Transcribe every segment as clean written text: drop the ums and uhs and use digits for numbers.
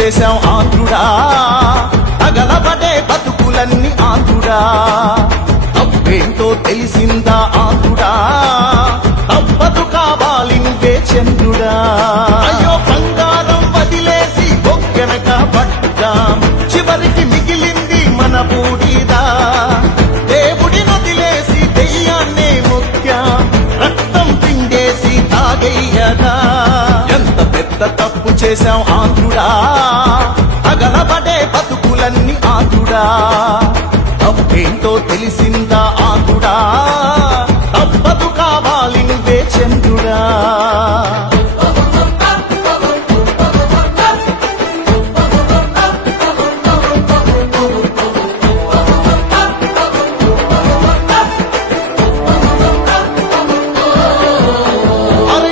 చేశాం ఆంధ్రుడా, తగలబడే బతుకులన్నీ ఆంధ్రుడా. తప్పేంటో తెలిసిందా ఆంధ్రుడా, తప్పదు కావాలి నువ్వే చంద్రుడా. అయ్యో బంగారం వదిలేసి బొగ్గనక పట్టుదాం, చివరికి మిగిలింది మన బూడిదా. దేవుడి వదిలేసి దెయ్యాన్నే మొక్కాం, రక్తం పిండేసి తాగయ్యదా. ఎంత పెద్ద తప్పు చేశాం ఆంధ్రుడా, తగలబడే బతుకులన్నీ ఆంధ్రుడా. తప్పేంటో తెలిసిందా ఆంధ్రుడా, తప్పదు కావాలి నువ్వే చంద్రుడా.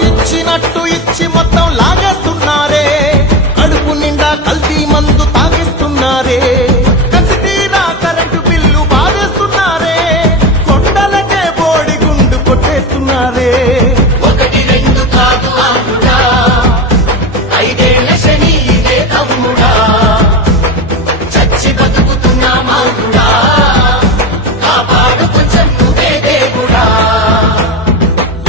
ఇచ్చినట్టు ఇచ్చి మొత్తం లాగేస్తున్నారే, కడుపు నిండా కల్తీ మందు తాగిస్తున్నారే. కసితీరా కరెంటు బిల్లు బాధేస్తున్నారే, కొండలకే బోడి గుండు కొట్టేస్తున్నారే. ఒకటి రెండు కాదు ఆంధ్రుడా, ఐదేళ్ల శని ఇదే తమ్ముడా. చచ్చి బతుకుతున్నా మాంధ్రుడా, కాపాడు కొంచెం నువ్వే దేవుడా.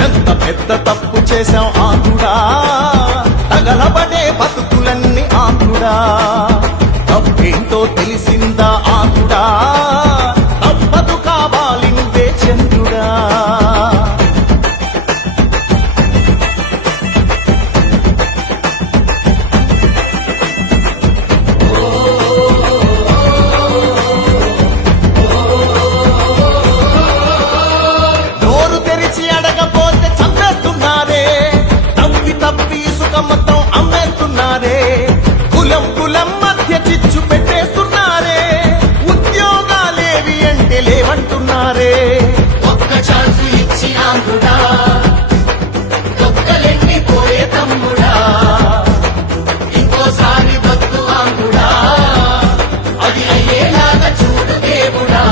ఎంత పెద్ద తప్పు చేశాం ఆంధ్రుడా, తగలబడే బతుకులన్నీ ఆంధ్రుడా. తప్పేంటో తెలిసిందా ఆంధ్రుడా, తప్పదు కావాలి నువ్వే చంద్రుడా. నోరు తెరిచి అడగపోతే చంపేస్తున్నారే, తప్పి తప్పి ఇసుక మొత్తం అమ్మేస్తున్నారే. కులం కులం మధ్య చిచ్చు పెట్టేస్తున్నారే, ఉద్యోగాలేవి అంటే లేవంటున్నారే. ఒక్క ఛాన్స్ ఇచ్చి ఆంధ్రుడా, దొక్కలెన్ని పోయే తమ్ముడా. ఇంకోసారి బతుకు ఆంధ్రుడా, అది అయ్యేలాగా చూడు దేవుడా.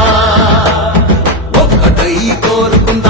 ఒక్కటై కోరుకుందాం